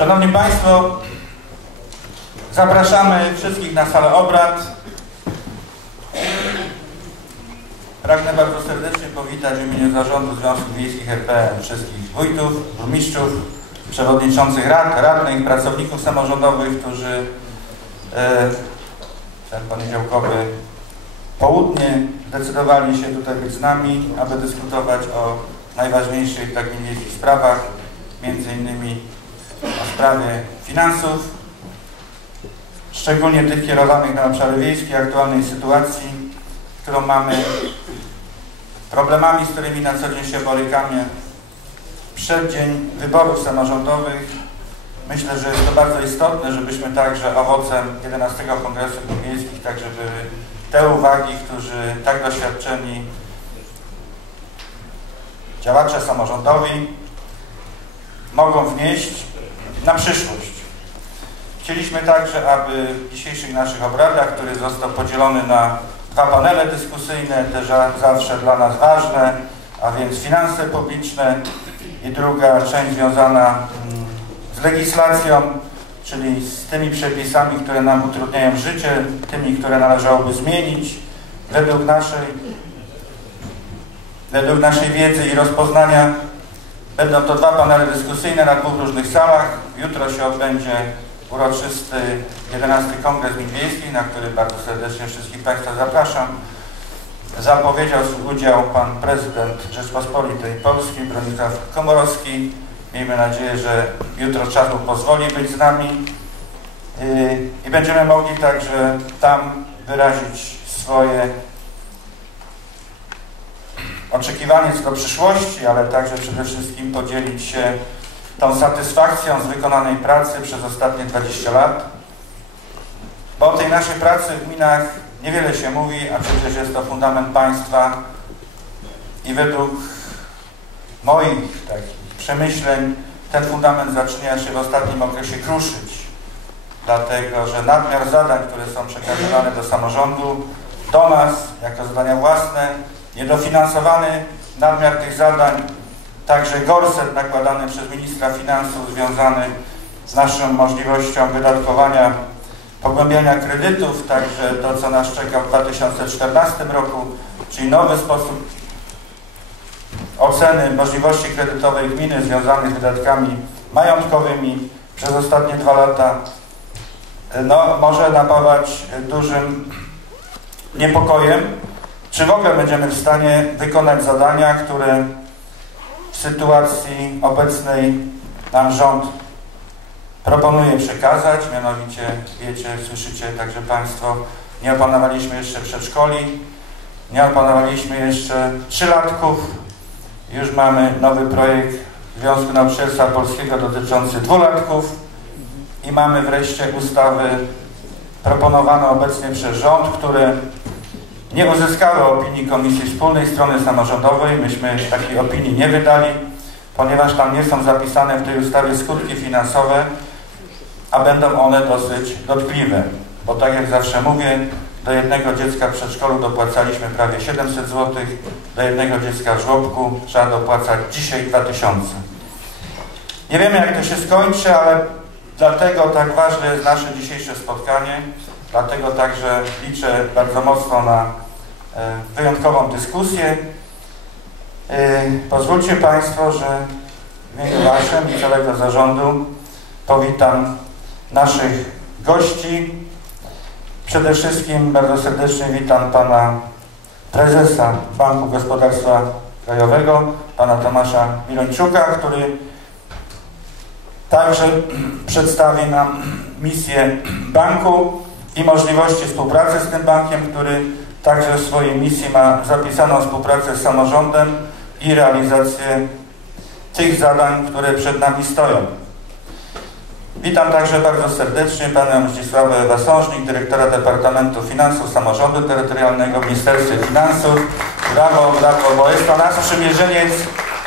Szanowni Państwo, zapraszamy wszystkich na salę obrad. Pragnę bardzo serdecznie powitać w imieniu Zarządu Związków Wiejskich RP wszystkich wójtów, burmistrzów, przewodniczących rad, radnych, pracowników samorządowych, którzy e, ten poniedziałkowy południe zdecydowali się tutaj być z nami, aby dyskutować o najważniejszych takich wiejskich sprawach, między innymi o sprawie finansów, szczególnie tych kierowanych na obszary wiejskie, aktualnej sytuacji, którą mamy, problemami, z którymi na co dzień się borykamy przed dzień wyborów samorządowych. Myślę, że jest to bardzo istotne, żebyśmy także owocem 11 Kongresu Miejskich także były te uwagi, którzy tak doświadczeni działacze samorządowi mogą wnieść na przyszłość. Chcieliśmy także, aby w dzisiejszych naszych obradach, który został podzielony na dwa panele dyskusyjne, też zawsze dla nas ważne, a więc finanse publiczne i druga część związana mm, z legislacją, czyli z tymi przepisami, które nam utrudniają życie, tymi, które należałoby zmienić według naszej, według naszej wiedzy i rozpoznania. Będą to dwa panele dyskusyjne na dwóch różnych salach. Jutro się odbędzie uroczysty 11 Kongres Gmin na który bardzo serdecznie wszystkich Państwa zapraszam. Zapowiedział swój udział Pan Prezydent Rzeczpospolitej Polskiej, Bronisław Komorowski. Miejmy nadzieję, że jutro czas mu pozwoli być z nami yy, i będziemy mogli także tam wyrazić swoje oczekiwanie co do przyszłości, ale także przede wszystkim podzielić się tą satysfakcją z wykonanej pracy przez ostatnie 20 lat. Bo o tej naszej pracy w gminach niewiele się mówi, a przecież jest to fundament państwa i według moich takich przemyśleń ten fundament zaczyna się w ostatnim okresie kruszyć. Dlatego, że nadmiar zadań, które są przekazywane do samorządu, do nas, jako zadania własne, niedofinansowany nadmiar tych zadań, także gorset nakładany przez ministra finansów związany z naszą możliwością wydatkowania, pogłębiania kredytów, także to, co nas czeka w 2014 roku, czyli nowy sposób oceny możliwości kredytowej gminy związanych z wydatkami majątkowymi przez ostatnie dwa lata no, może napawać dużym niepokojem, czy w ogóle będziemy w stanie wykonać zadania, które w sytuacji obecnej nam rząd proponuje przekazać, mianowicie wiecie, słyszycie także Państwo, nie opanowaliśmy jeszcze przedszkoli, nie opanowaliśmy jeszcze trzylatków, już mamy nowy projekt Związku Nauczycielstwa Polskiego dotyczący dwulatków i mamy wreszcie ustawy proponowane obecnie przez rząd, które nie uzyskały opinii Komisji Wspólnej Strony Samorządowej. Myśmy takiej opinii nie wydali, ponieważ tam nie są zapisane w tej ustawie skutki finansowe, a będą one dosyć dotkliwe. Bo tak jak zawsze mówię, do jednego dziecka w przedszkolu dopłacaliśmy prawie 700 zł, do jednego dziecka w żłobku trzeba dopłacać dzisiaj 2000. Nie wiemy jak to się skończy, ale dlatego tak ważne jest nasze dzisiejsze spotkanie, dlatego także liczę bardzo mocno na e, wyjątkową dyskusję. E, pozwólcie Państwo, że w imieniu Waszym i całego zarządu powitam naszych gości, Przede wszystkim bardzo serdecznie witam Pana Prezesa Banku Gospodarstwa Krajowego, Pana Tomasza Milończuka, który także przedstawi nam misję banku i możliwości współpracy z tym bankiem, który także w swojej misji ma zapisaną współpracę z samorządem i realizację tych zadań, które przed nami stoją. Witam także bardzo serdecznie Panią Zdzisławę Wasążnik, dyrektora Departamentu Finansów Samorządu Terytorialnego w Ministerstwie Finansów. Brawo, brawo, bo jest to nasz przymierzeniec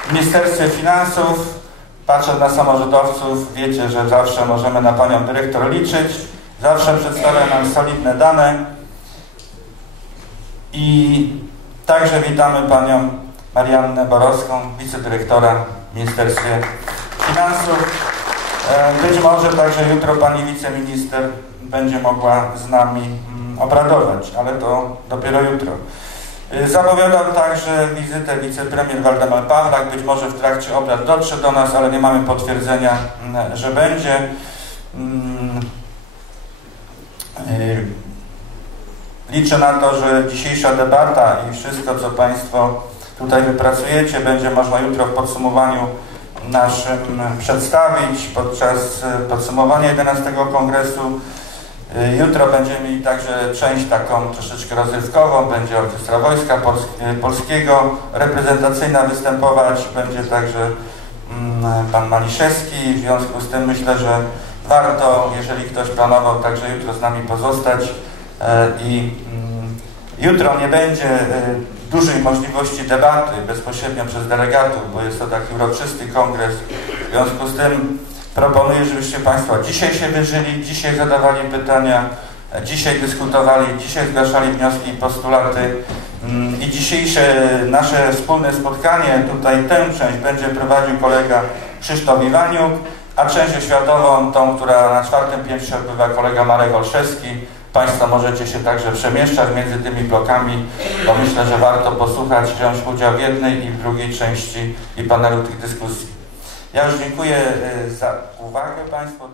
w Ministerstwie Finansów. Patrzę na samorządowców, wiecie, że zawsze możemy na Panią Dyrektor liczyć. Zawsze przedstawia nam solidne dane. I Także witamy Panią Mariannę Borowską, wicedyrektora w Ministerstwie Finansów. Być może także jutro Pani wiceminister będzie mogła z nami mm, obradować, ale to dopiero jutro. E, zapowiadam także wizytę wicepremier Waldemar Pawlak. Być może w trakcie obrad dotrze do nas, ale nie mamy potwierdzenia, mm, że będzie. Mm, e, Liczę na to, że dzisiejsza debata i wszystko, co Państwo tutaj wypracujecie, będzie można jutro w podsumowaniu naszym przedstawić podczas podsumowania 11 kongresu. Jutro będziemy mieli także część taką troszeczkę rozrywkową, będzie Orkiestra Wojska Polskiego reprezentacyjna występować, będzie także mm, pan Maliszewski, w związku z tym myślę, że warto, jeżeli ktoś planował także jutro z nami pozostać, E, i mm, jutro nie będzie e, dużej możliwości debaty bezpośrednio przez delegatów, bo jest to taki uroczysty kongres. W związku z tym proponuję, żebyście Państwo dzisiaj się wyżyli, dzisiaj zadawali pytania, dzisiaj dyskutowali, dzisiaj zgłaszali wnioski i postulaty mm, i dzisiejsze nasze wspólne spotkanie, tutaj tę część będzie prowadził kolega Krzysztof Iwaniuk, a część oświatową, tą, która na czwartym piętrze odbywa kolega Marek Olszewski, Państwo możecie się także przemieszczać między tymi blokami, bo myślę, że warto posłuchać, wziąć udział w jednej i w drugiej części i panelu tych dyskusji. Ja już dziękuję e, za uwagę Państwu.